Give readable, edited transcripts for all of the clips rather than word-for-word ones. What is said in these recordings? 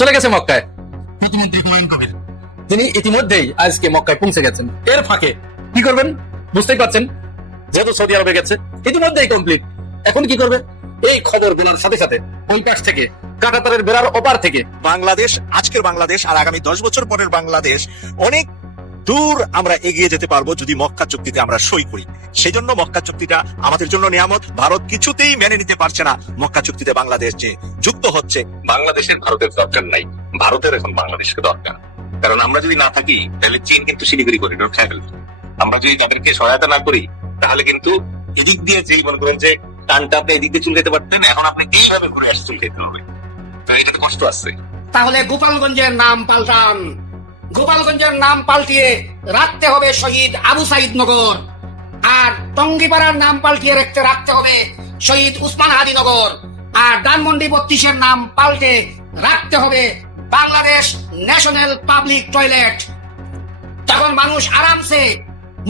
চলে গেছে মক্কায়। প্রতিমন্ত্রী হুমায়ুন কবির তিনি ইতিমধ্যেই আজকে মক্কায় পৌঁছে গেছেন। এর ফাঁকে কি করবেন বুঝতেই পারছেন, যেহেতু সৌদি আরবে গেছে ইতিমধ্যেই কমপ্লিট। এখন কি করবে? এই খবর বেলার সাথে সাথে ওই পাশ থেকে কাঁটাতারের বেড়ার ওপার থেকে বাংলাদেশ, আজকের বাংলাদেশ আর আগামী 10 বছর পরের বাংলাদেশ অনেক দূর আমরা এগিয়ে যেতে পারবো যদি মক্কা চুক্তিতে আমরা সই করি। সেই জন্য মক্কা চুক্তিটা আমাদের জন্য নিয়ামত। ভারত কিছুতেই মেনে নিতে পারছে না মক্কা চুক্তিতে বাংলাদেশ যে যুক্ত হচ্ছে। বাংলাদেশের ভারতের দরকার নাই, ভারতের এখন বাংলাদেশকে দরকার। কারণ আমরা যদি না থাকি তাহলে চীন কিন্তু শিলিগুড়ি করিডোর খেয়ে ফেলবে। আমরা যদি তাদেরকে সহায়তা না করি তাহলে কিন্তু এদিক দিয়ে যেই মনে করেন যে টানটা আপনি এদিক দিয়ে চুল খেতে পারতেন, এখন আপনি এইভাবে ঘুরে আসে চুল খেতে হবে। তো এটাতে কষ্ট আছে। তাহলে গোপালগঞ্জের নাম পাল্টান। গোপালগঞ্জের নাম পাল্টিয়ে রাখতে হবে শহীদ আবু সাইদ নগর, আর টঙ্গিপাড়ার নাম পাল্টিয়ে রাখতে হবে শহীদ উসমান হাদি নগর, আর ধানমন্ডি 32-এর নাম পাল্টে রাখতে হবে বাংলাদেশ ন্যাশনাল পাবলিক টয়লেট। তখন মানুষ আরামসে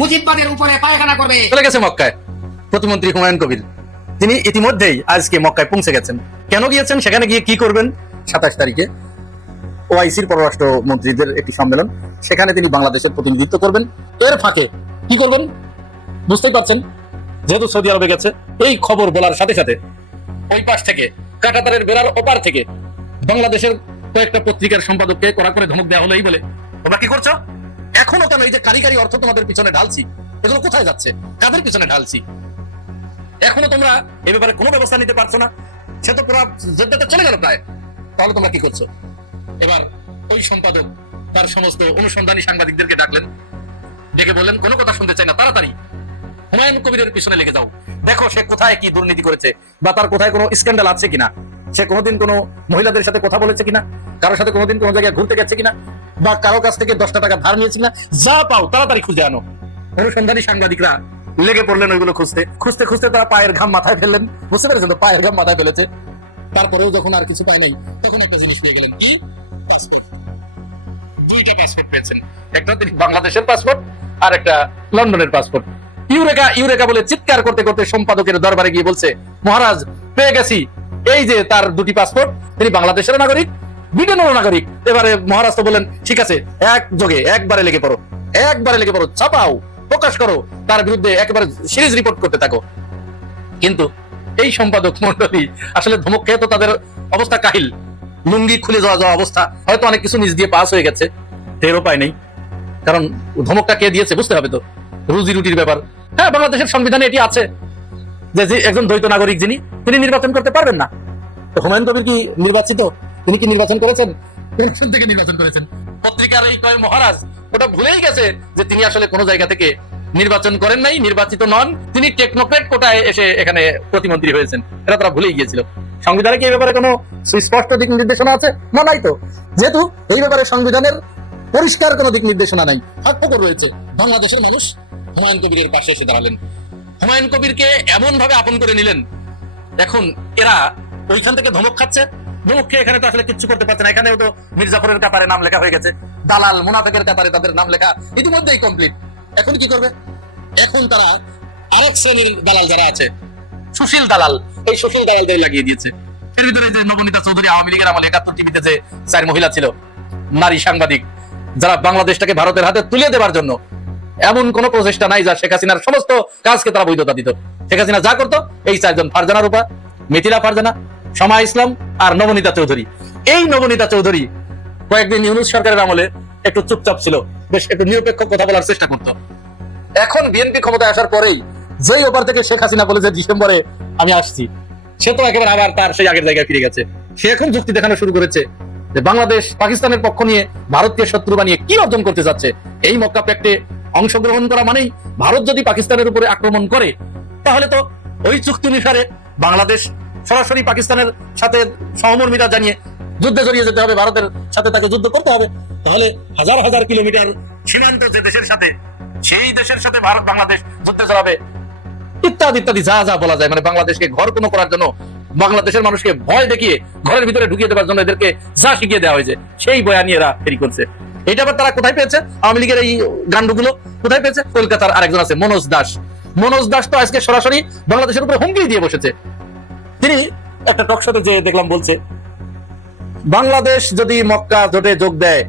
মুজিববাদের উপরে পায়খানা করবে। চলে গেছে মক্কায়। প্রতিমন্ত্রী হুমায়ুন কবির তিনি ইতিমধ্যেই আজকে মক্কায় পৌঁছে গেছেন। কেন গিয়েছেন, সেখানে গিয়ে কি করবেন? 27 তারিখে ওআইসির পররাষ্ট্র মন্ত্রীদের একটি সম্মেলন, সেখানে তিনি বাংলাদেশের প্রতিনিধিত্ব করবেন। এর ফাঁকে কি করবেন বুঝতেই পারছেন, যেহেতু সৌদি আরবে গেছে এই খবর বলার সাথে সাথে ওই পাশ থেকে কাঁটাতারের বেড়ার ওপার থেকে বাংলাদেশের কয়েকটা পত্রিকার সম্পাদককে কড়া করে ধমক দেওয়া হলো। এই বলে, তোমরা কি করছো এখনো? কেন এই যে কারিগরি অর্থ তোমাদের পিছনে ঢালছি, এগুলো কোথায় যাচ্ছে? কাদের পিছনে ঢালছি? এখনো তোমরা এ ব্যাপারে কোনো ব্যবস্থা নিতে পারছো না। সে তো পুরো যুদ্ধটা চলে গেল প্রায়, তাহলে তোমরা কি করছো? এবার ওই সম্পাদক তার সমস্ত অনুসন্ধানী সাংবাদিকদেরকে ডাকলেন, ডেকে বললেন কোনো কথা শুনতে চাই না, তাড়াতাড়ি হুমায়ুন কবিরের পিছনে লেগে যাও। দেখো সে কোথায় কি দুর্নীতি করেছে, বা তার কোথায় কোনো স্ক্যান্ডাল আছে কিনা, সে কোনোদিন কোনো মহিলাদের সাথে কথা বলেছে কিনা, কারোর সাথে কোনোদিন কোনো জায়গায় ঘুরতে গেছে কিনা, বা কারো কাছ থেকে 10টা টাকা ধার নিয়েছে কিনা, যা পাও তাড়াতাড়ি খুঁজে আনো। অনুসন্ধানী সাংবাদিকরা লেগে পড়লেন ওইগুলো খুঁজতে খুঁজতে খুঁজতে তারা পায়ের ঘাম মাথায় ফেললেন। বুঝতে পেরেছেন তো, পায়ের ঘাম মাথায় ফেলেছে। তারপরেও যখন আর কিছু পায় নাই, তখন একটা জিনিস পেয়ে গেলেন, কি? পাসপোর্ট। 2টা পাসপোর্ট পেয়েছেন, একটা তিনি বাংলাদেশের পাসপোর্ট আর একটা লন্ডনের পাসপোর্ট। ইউরেকা ইউরেকা বলে চিৎকার করতে করতে সম্পাদকের দরবারে গিয়ে বলছে, মহারাজ পেয়ে গেছি, এই যে তার 2টি পাসপোর্ট, তিনি বাংলাদেশের নাগরিক, ব্রিটেনেরও নাগরিক। এবারে মহারাজ তো বলেন, ঠিক আছে, একবারে লেগে পড়ো, ছাপাও, প্রকাশ করো, তার বিরুদ্ধে একেবারে সিরিজ রিপোর্ট করতে থাকো। কিন্তু এই সম্পাদক মন্ডলী আসলে ধমক খেয়ে তো তাদের অবস্থা কাহিল, লুঙ্গি খুলে যাওয়া অবস্থা, হয়তো অনেক কিছু নিজ দিয়ে পাস হয়ে গেছে, টেরও পায় নেই। কারণ ধমকটা কে দিয়েছে বুঝতে হবে তো, রুজি রুটির ব্যাপার। হ্যাঁ, বাংলাদেশের সংবিধানে এটি আছে যে একজন দ্বৈত নাগরিক তিনি নির্বাচন করতে পারবেন না। তো হুমায়ুন কবির কি নির্বাচিত? তিনি কি নির্বাচন করেছেন? থেকে নির্বাচন করেছেন। পত্রিকার এই কয় মহারাজ ওটা ভুলেই গেছে যে তিনি আসলে কোনো জায়গা থেকে নির্বাচন করেন নাই, নির্বাচিত নন, তিনি টেকনোক্রেট কোটায় এসে এখানে প্রতিমন্ত্রী হয়েছেন। এটা তারা ভুলেই গিয়েছিল। সংবিধানে কি এই ব্যাপারে কোনো সুস্পষ্ট দিক নির্দেশনা আছে? না, নাই তো। যেহেতু এই ব্যাপারে সংবিধানের পরিষ্কার কোনো দিক নির্দেশনা নাই, ফাঁকফোকর রয়েছে, বাংলাদেশের মানুষ হুমায়ুন কবিরের পাশে এসে দাঁড়ালেন, হুমায়ুন কবিরকে এমন ভাবে আপন করে নিলেন। এখন এরা ওইখান থেকে ধমক খাচ্ছে, ধমক খেয়ে এখানে তো আসলে কিচ্ছু করতে পারছে না। এখানেও তো মির্জাফরের কাতারে নাম লেখা হয়ে গেছে, দালাল মুনাফেকের কাতারে তাদের নাম লেখা ইতিমধ্যেই কমপ্লিট। এখন কি করবে? এখন তারা আরেক শ্রেণীর দালাল যারা আছে, সুশীল দালাল, এই সুশীল দালালদের লাগিয়ে দিয়েছে। এর ভিতরে যে নবনীতা চৌধুরী আওয়ামী লীগের আমলে 71 টিভিতে যে 4 মহিলা ছিল, নারী সাংবাদিক, যারা বাংলাদেশটাকে ভারতের হাতে তুলে দেবার জন্য এমন কোন প্রচেষ্টা নাই যা শেখ হাসিনার সমস্ত কাজকে তারা বৈধতা দিত। শেখ হাসিনা যা করতো, এই 4 জন, ফারজানা রূপা, মিথিলা ফারজানা, সমা ইসলাম আর নবনীতা চৌধুরী। এই নবনীতা চৌধুরী কয়েকদিন ইউনূস সরকারের আমলে একটু চুপচাপ ছিল, বেশ একটু নিরপেক্ষ কথা বলার চেষ্টা করতো। এখন বিএনপি ক্ষমতায় আসার পরেই যেই ওপার থেকে শেখ হাসিনা বলে যে ডিসেম্বরে আমি আসছি, সে তো একেবারে আবার তার সেই আগের জায়গায় ফিরে গেছে। সে এখন যুক্তি দেখানো শুরু করেছে যে বাংলাদেশ পাকিস্তানের পক্ষ নিয়ে ভারতকে শত্রু বানিয়ে কি অর্জন করতে যাচ্ছে। এই মক্কা প্যাক্টে অংশগ্রহণ করা মানেই ভারত যদি পাকিস্তানের উপরে আক্রমণ করে, তাহলে তো ওই চুক্তি অনুসারে বাংলাদেশ সরাসরি পাকিস্তানের সাথে সহমর্মিতা জানিয়ে যুদ্ধে জড়িয়ে যেতে হবে, ভারতের সাথে তাকে যুদ্ধ করতে হবে। তাহলে হাজার হাজার কিলোমিটার সীমান্ত যে দেশের সাথে, সেই দেশের সাথে ভারত বাংলাদেশ যুদ্ধে জড়াবে, ইত্যাদি ইত্যাদি যা যা বলা যায়। মানে বাংলাদেশকে ঘর কোনো করার জন্য, বাংলাদেশের মানুষকে ভয় দেখিয়ে ঘরের ভিতরে ঢুকিয়ে দেওয়ার জন্য এদেরকে যা শিখিয়ে দেওয়া হয়েছে, সেই বয়া নিয়ে এরা ফেরি করছে। এটা আবার তারা কোথায় পেয়েছে? আওয়ামী লীগের এই গান্ডুগুলো কোথায় পেয়েছে? কলকাতার আরেকজন আছে মনোজ দাস। মনোজ দাস তো আজকে সরাসরি বাংলাদেশের উপরে হুমকি দিয়ে বসেছে। তিনি একটা টক শোতে যে দেখলাম বলছে বাংলাদেশ যদি মক্কা জোটে যোগ দেয়,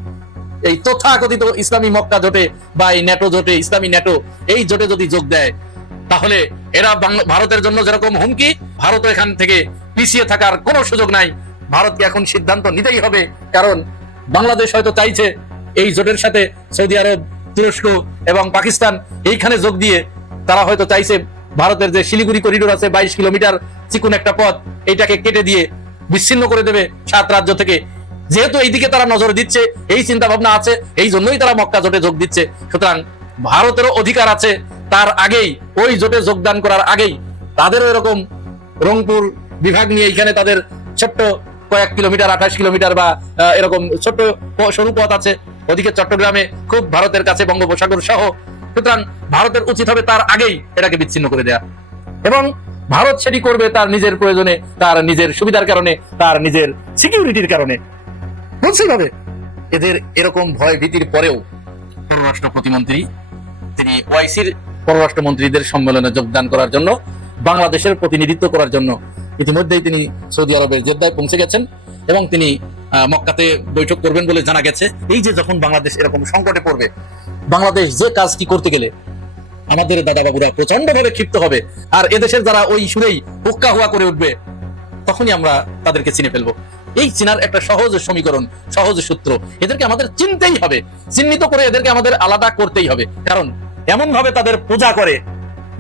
এই তথাকথিত ইসলামী মক্কা জোটে বা এই ন্যাটো জোটে, ইসলামী ন্যাটো, এই জোটে যদি যোগ দেয়, তাহলে এরা ভারতের জন্য যেরকম হুমকি, ভারতও এখান থেকে পিছিয়ে থাকার কোনো সুযোগ নাই। ভারতকে এখন সিদ্ধান্ত নিতেই হবে, কারণ বাংলাদেশ হয়তো চাইছে এই জোটের সাথে সৌদি আরব, তুরস্ক এবং পাকিস্তান এইখানে যোগ দিয়ে তারা হয়তো চাইছে ভারতের যে শিলিগুড়ি করিডোর আছে 22 কিলোমিটার চিকুন একটা পথ, এইটাকে কেটে দিয়ে বিচ্ছিন্ন করে দেবে 7 রাজ্য থেকে। যেহেতু এইদিকে তারা নজর দিচ্ছে, এই চিন্তা ভাবনা আছে, এই জন্যই তারা মক্কা জোটে যোগ দিচ্ছে। সুতরাং ভারতেরও অধিকার আছে তার আগেই, ওই জোটে যোগদান করার আগেই তাদেরও এরকম রংপুর বিভাগ নিয়ে এখানে তাদের ছোট্ট কয়েক কিলোমিটার, 28 কিলোমিটার বা এরকম ছোট্ট সরু পথ আছে। ওদিকে চট্টগ্রামে খুব ভারতের কাছে বঙ্গোপসাগর সহ। সুতরাং ভারতের উচিত হবে তার আগেই এটাকে বিচ্ছিন্ন করে দেয়া, এবং ভারত সেটি করবে তার নিজের প্রয়োজনে, তার নিজের সুবিধার কারণে, তার নিজের সিকিউরিটির কারণে। বুঝছেই ভাবে এদের এরকম ভয় ভীতির পরেও পররাষ্ট্র প্রতিমন্ত্রী তিনি ওআইসির পররাষ্ট্রমন্ত্রীদের সম্মেলনে যোগদান করার জন্য, বাংলাদেশের প্রতিনিধিত্ব করার জন্য ইতিমধ্যেই তিনি সৌদি আরবের জেদ্দায় পৌঁছে গেছেন এবং তিনি মক্কাতে বৈঠক করবেন বলে জানা গেছে। এই যে যখন বাংলাদেশ এরকম সংকটে পড়বে, বাংলাদেশ যে কাজটি করতে গেলে আমাদের দাদা বাবুরা প্রচন্ড ভাবে ক্ষিপ্ত হবে, আর এদেশের যারা ওই সুরেই হুক্কা হুয়া করে উঠবে, তখনই আমরা তাদেরকে চিনে ফেলবো। এই চিনার একটা সহজ সমীকরণ, সহজ সূত্র, এদেরকে আমাদের চিনতেই হবে, চিহ্নিত করে এদেরকে আমাদের আলাদা করতেই হবে। কারণ এমন ভাবে তাদের পূজা করে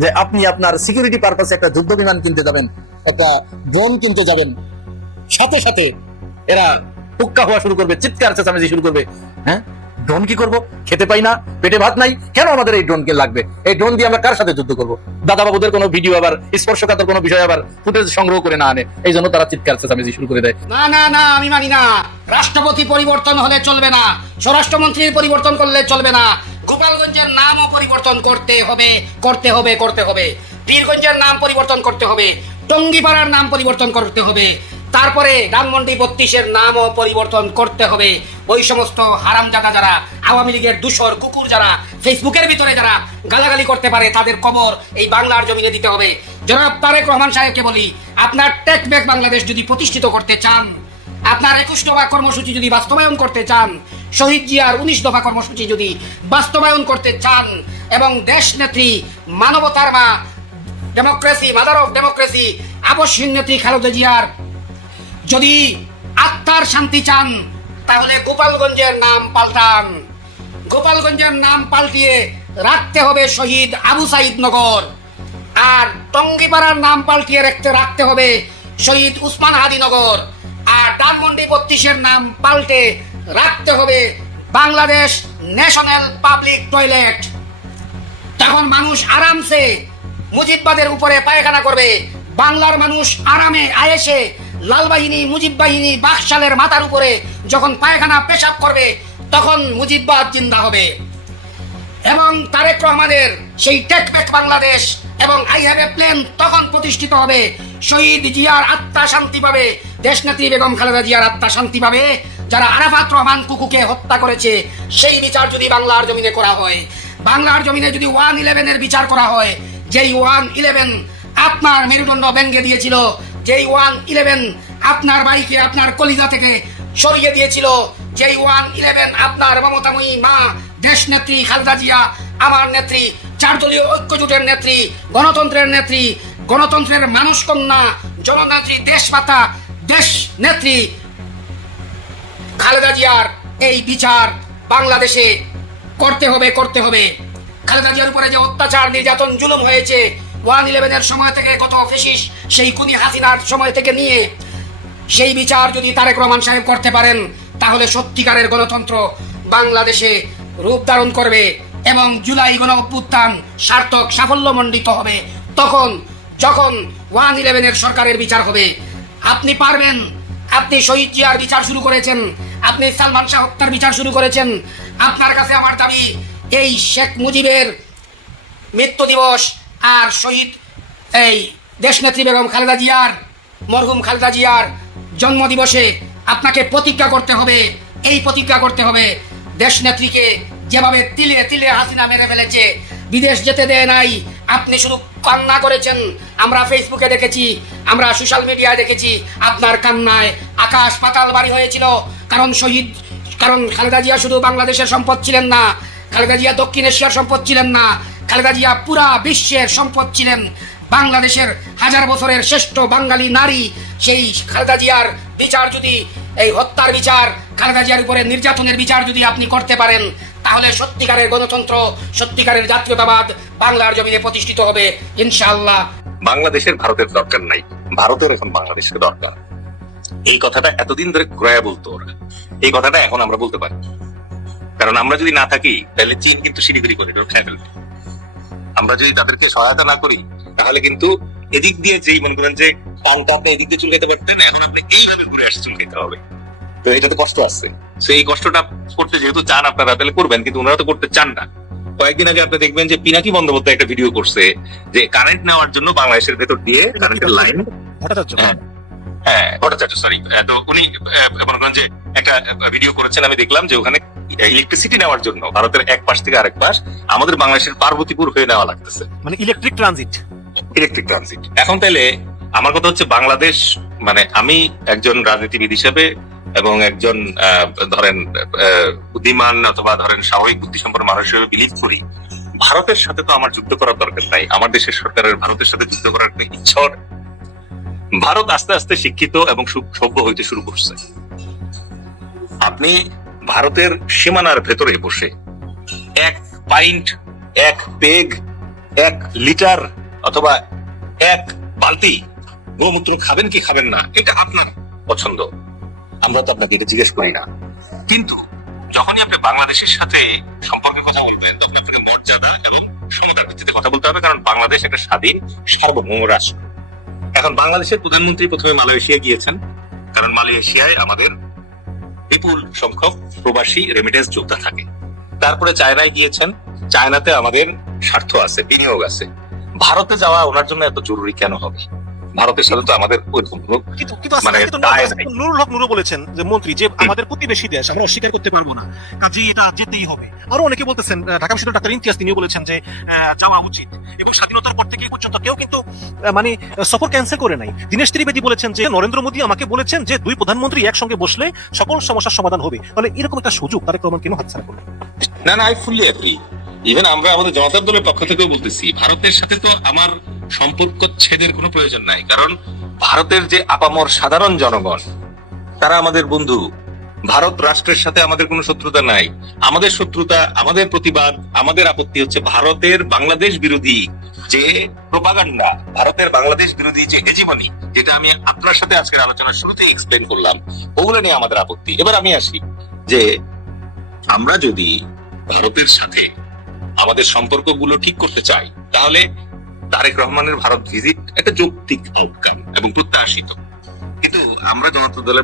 যে আপনি আপনার সিকিউরিটি পারপাসে একটা যুদ্ধ বিমান কিনতে যাবেন, একটা ড্রোন কিনতে যাবেন, সাথে সাথে এরা হুক্কা হওয়া শুরু করবে, চিৎকার চেঁচামেচি শুরু করবে। হ্যাঁ, ড্রোন কি করব? খেতে পাই না, পেটে ভাত নাই, কেন আমাদের এই ড্রোনকে লাগবে? এই ড্রোন দিয়ে আমরা কার সাথে যুদ্ধ করব? দাদা বাবুদের কোনো ভিডিও আবার স্পর্শকাতর কোনো বিষয় আবার ফুটেজ সংগ্রহ করে না আনে, এই জন্য তারা চিৎকার চেঁচামেচি শুরু করে দেয়। না না না, আমি মানি না। রাষ্ট্রপতি পরিবর্তন হলে চলবে না, স্বরাষ্ট্রমন্ত্রীর পরিবর্তন করলে চলবে না, গোপালগঞ্জের নামও পরিবর্তন করতে হবে, করতে হবে, করতে হবে। পীরগঞ্জের নাম পরিবর্তন করতে হবে, টঙ্গিপাড়ার নাম পরিবর্তন করতে হবে, তারপরে ধানমন্ডি 32-এর নামও পরিবর্তন করতে হবে। ওই সমস্ত হারামজাদা যারা, আওয়ামী লীগের দূষর কুকুর যারা ফেসবুকের ভিতরে যারা গালাগালি করতে পারে, তাদের কবর এই বাংলার জমিনে দিতে হবে। জনাব তারেক রহমান সাহেবকে বলি, আপনার টেক ব্যাক বাংলাদেশ যদি প্রতিষ্ঠিত করতে চান, আপনার 21 দফা কর্মসূচি যদি বাস্তবায়ন করতে চান, শহীদ জিয়ার 19 দফা কর্মসূচি যদি বাস্তবায়ন করতে চান, এবং দেশ নেত্রী, মানবতার মা, ডেমোক্রেসি, মাদার অফ ডেমোক্রেসি, আবশ্যিক নেত্রী খালেদা জিয়ার যদি আত্মার শান্তি চান, তাহলে গোপালগঞ্জের নাম পাল্টান। গোপালগঞ্জের নাম পাল্টিয়ে রাখতে হবে শহীদ আবু সাইদ নগর, আর টঙ্গিপাড়ার নাম পাল্টিয়ে রাখতে হবে শহীদ উসমান হাদি নগর, আর ধানমন্ডি 32-এর নাম পাল্টে রাখতে হবে বাংলাদেশ ন্যাশনাল পাবলিক টয়লেট। তখন মানুষ আরামসে মুজিববাদের উপরে পায়খানা করবে, বাংলার মানুষ আরামে আয়েসে লাল বাহিনী, মুজিব বাহিনী, বাকশালের মাথার উপরে যখন পায়খানা পেশাব করবে, তখন মুজিববাদ জিন্দা হবে। এবং তারেক রহমানের সেই টেক ব্যাক বাংলাদেশ এবং আই হ্যাভ এ প্ল্যান তখন প্রতিষ্ঠিত হবে। শহীদ জিয়ার আত্মা শান্তি পাবে, দেশনেত্রী বেগম খালেদা জিয়ার আত্মা শান্তি পাবে। যারা আরাফাত রহমান কুকুকে হত্যা করেছে, সেই বিচার যদি বাংলার জমিনে করা হয়, বাংলার জমিনে যদি 111-এর বিচার করা হয়, যেই 111 আপনার মেরুদণ্ড ভেঙে দিয়েছিল, যেই 111 আপনার ভাইকে আপনার কলিজা থেকে সরিয়ে দিয়েছিল, যেই 111 আপনার মমতাময়ী মা দেশ নেত্রী খালেদা জিয়া, আমার নেত্রী, 4 দলীয় ঐক্যজোটের নেত্রী, গণতন্ত্রের নেত্রী, গণতন্ত্রের মানুষ কন্যা, জননেত্রী, দেশমাতা, দেশ নেত্রী খালেদা জিয়ার এই বিচার বাংলাদেশে করতে হবে, করতে হবে। খালেদা জিয়ার উপরে যে অত্যাচার, নির্যাতন, জুলুম হয়েছে 111-এর সময় থেকে, গত ফেসিস সেই খুনি হাসিনার সময় থেকে নিয়ে, সেই বিচার যদি তারেক রহমান সাহেব করতে পারেন, তাহলে সত্যিকারের গণতন্ত্র বাংলাদেশে রূপ ধারণ করবে এবং জুলাই গণ অভ্যুত্থান সার্থক সাফল্যমণ্ডিত হবে। তখন যখন 111-এর সরকারের বিচার হবে, আপনি পারবেন। আপনি শহীদ জিয়ার বিচার শুরু করেছেন, আপনি সালমান শাহ হত্যার বিচার শুরু করেছেন। আপনার কাছে আমার দাবি, এই শেখ মুজিবের মৃত্যু দিবস আর শহীদ এই দেশনেত্রী বেগম খালেদা জিয়ার, মরহুম খালেদা জিয়ার জন্ম দিবসে আপনাকে প্রতিজ্ঞা করতে হবে, এই প্রতিজ্ঞা করতে হবে, দেশনেত্রীকে যেভাবে তিলে তিলে হাসিনা মেরে ফেলেছে, বিদেশ যেতে দেয় নাই, আপনি শুধু কান্না করেছেন, আমরা ফেসবুকে দেখেছি, আমরা সোশ্যাল মিডিয়ায় দেখেছি। আপনার কান্নায় আকাশ পাতাল বাড়ি হয়েছিল। কারণ খালেদা জিয়া শুধু বাংলাদেশের সম্পদ ছিলেন না, খালেদা জিয়া দক্ষিণ এশিয়ার সম্পদ ছিলেন না, খালেদা জিয়া পুরা বিশ্বের সম্পদ ছিলেন। বাংলাদেশের হাজার বছরের শ্রেষ্ঠ বাঙালি নারী। সেই খালেদা জিয়ার বিচার যদি, এই হত্যার বিচার, খালেদা জিয়ার উপরে নির্যাতনের বিচার যদি আপনি করতে পারেন, তাহলে সত্যিকারের গণতন্ত্র, সত্যিকারের জাতীয়তাবাদ বাংলার জমিনে প্রতিষ্ঠিত হবে ইনশাআল্লাহ। বাংলাদেশের ভারতের দরকার নাই, ভারতের এখন বাংলাদেশকে দরকার। এই কথাটা এতদিন ধরে ঘুরাইয়া বলতো ওরা, এই কথাটা এখন আমরা বলতে পারি। কারণ আমরা যদি না থাকি তাহলে চীন কিন্তু শিলিগুড়ি করিডোর খেয়ে ফেলবে। আমরা যদি তাদেরকে সহায়তা না করি তাহলে কিন্তু এদিক দিয়ে যেই মনে করেন যে পানটা আপনি এদিক দিয়ে চুলকাইতে পারতেন, এখন আপনি এইভাবে ঘুরে আসে চুলকাইতে হবে। তো এটাতে কষ্ট আছে। তো এই কষ্টটা করতে যেহেতু চান আপনারা, তাহলে করবেন, কিন্তু ওনারা তো করতে চান না। কয়েকদিন আগে আপনি দেখবেন যে পিনাকি বন্দ্যোপাধ্যায় একটা ভিডিও করছে যে কারেন্ট নেওয়ার জন্য বাংলাদেশের ভেতর দিয়ে কারেন্টের লাইন, হ্যাঁ ভট্টাচার্য, সরি। তো উনি মনে করেন যে একটা ভিডিও করেছেন, আমি দেখলাম যে ওখানে ইলেকট্রিসিটি নেওয়ার জন্য ভারতের এক পাশ থেকে আরেক পাশ আমাদের বাংলাদেশের পার্বতীপুর হয়ে নেওয়া লাগতেছে, মানে ইলেকট্রিক ট্রানজিট। এখন তাহলে আমার কথা হচ্ছে বাংলাদেশ, মানে আমি একজন রাজনীতিবিদ হিসেবে এবং একজন ধরেন বুদ্ধিমান অথবা ধরেন স্বাভাবিক বুদ্ধিসম্পন্ন মানুষ হিসেবে বিলিভ করি, ভারতের সাথে তো আমার যুদ্ধ করার দরকার নাই। আমার দেশের সরকারের ভারতের সাথে যুদ্ধ করার কোনো ইচ্ছা নেই। ভারত আস্তে আস্তে শিক্ষিত এবং সভ্য হইতে শুরু করছে। আপনি ভারতের সীমানার ভেতরে বসে 1 পাইন্ট, 1 পেগ, 1 লিটার অথবা 1 বালতি গোমূত্র খাবেন কি খাবেন না, এটা আপনার পছন্দ, আমরা তো আপনাকে এটা জিজ্ঞেস করি না। কিন্তু যখনই আপনি বাংলাদেশের সাথে সম্পর্কের কথা বলবেন, তখন আপনাকে মর্যাদা এবং সমতার ভিত্তিতে কথা বলতে হবে, কারণ বাংলাদেশ একটা স্বাধীন সার্বভৌম রাষ্ট্র। এখন বাংলাদেশের প্রধানমন্ত্রী প্রথমে মালয়েশিয়া গিয়েছেন, কারণ মালয়েশিয়ায় আমাদের বিপুল সংখ্যক প্রবাসী রেমিটেন্স যোদ্ধা থাকে। তারপরে চায়নায় গিয়েছেন, চায়নাতে আমাদের স্বার্থ আছে, বিনিয়োগ আছে। ভারতে যাওয়া ওনার জন্য এত জরুরি কেন হবে? ভারতের সাথে তো আমাদের মানে নুরুল হক নুরু বলেছেন যে মন্ত্রী যে আমাদের প্রতিবেশী দেশ, আমরা অস্বীকার করতে পারবো না, কাজেই এটা যেতেই হবে। আরো অনেকে বলতেছেন, ঢাকা বিশ্ববিদ্যালয়ের ডাক্তার ইমতিয়াজ তিনিও বলেছেন যে যাওয়া উচিত, এবং স্বাধীনতার পর থেকে পর্যন্ত কেউ কিন্তু মানে সফর ক্যান্সেল করে নাই। দীনেশ ত্রিবেদী বলেছেন যে নরেন্দ্র মোদী আমাকে বলেছেন যে 2 প্রধানমন্ত্রী একসঙ্গে বসলে সকল সমস্যার সমাধান হবে। তাহলে এরকম একটা সুযোগ তারেক রহমান কেন হাতছাড়া করলেন? না, আই ফুললি এগ্রি। ইভেন আমরা আমাদের জনতার দলের পক্ষ থেকেও বলতেছি, ভারতের সাথে তো আমার সম্পর্ক ছেদের কোনো প্রয়োজন নাই, কারণ ভারতের যে আপামর সাধারণ জনগণ তারা আমাদের বন্ধু। ভারত রাষ্ট্রের সাথে আমাদের কোনো শত্রুতা নাই। আমাদের শত্রুতা, আমাদের প্রতিবাদ, আমাদের আপত্তি হচ্ছে ভারতের বাংলাদেশ বিরোধী যে প্রোপাগান্ডা, ভারতের বাংলাদেশ বিরোধী যে হেজিমনি, যেটা আমি আপনার সাথে আজকের আলোচনার শুরুতেই এক্সপ্লেন করলাম, ওগুলো নিয়ে আমাদের আপত্তি। এবার আমি আসি যে আমরা যদি ভারতের সাথে আমাদের সম্পর্কগুলো ঠিক করতে চাই, তাহলে তারেক রহমানের ভারত ভিজিট একটা যৌক্তিক আউটকাম এবং প্রত্যাশিত। কিন্তু আমরা জনতা দলের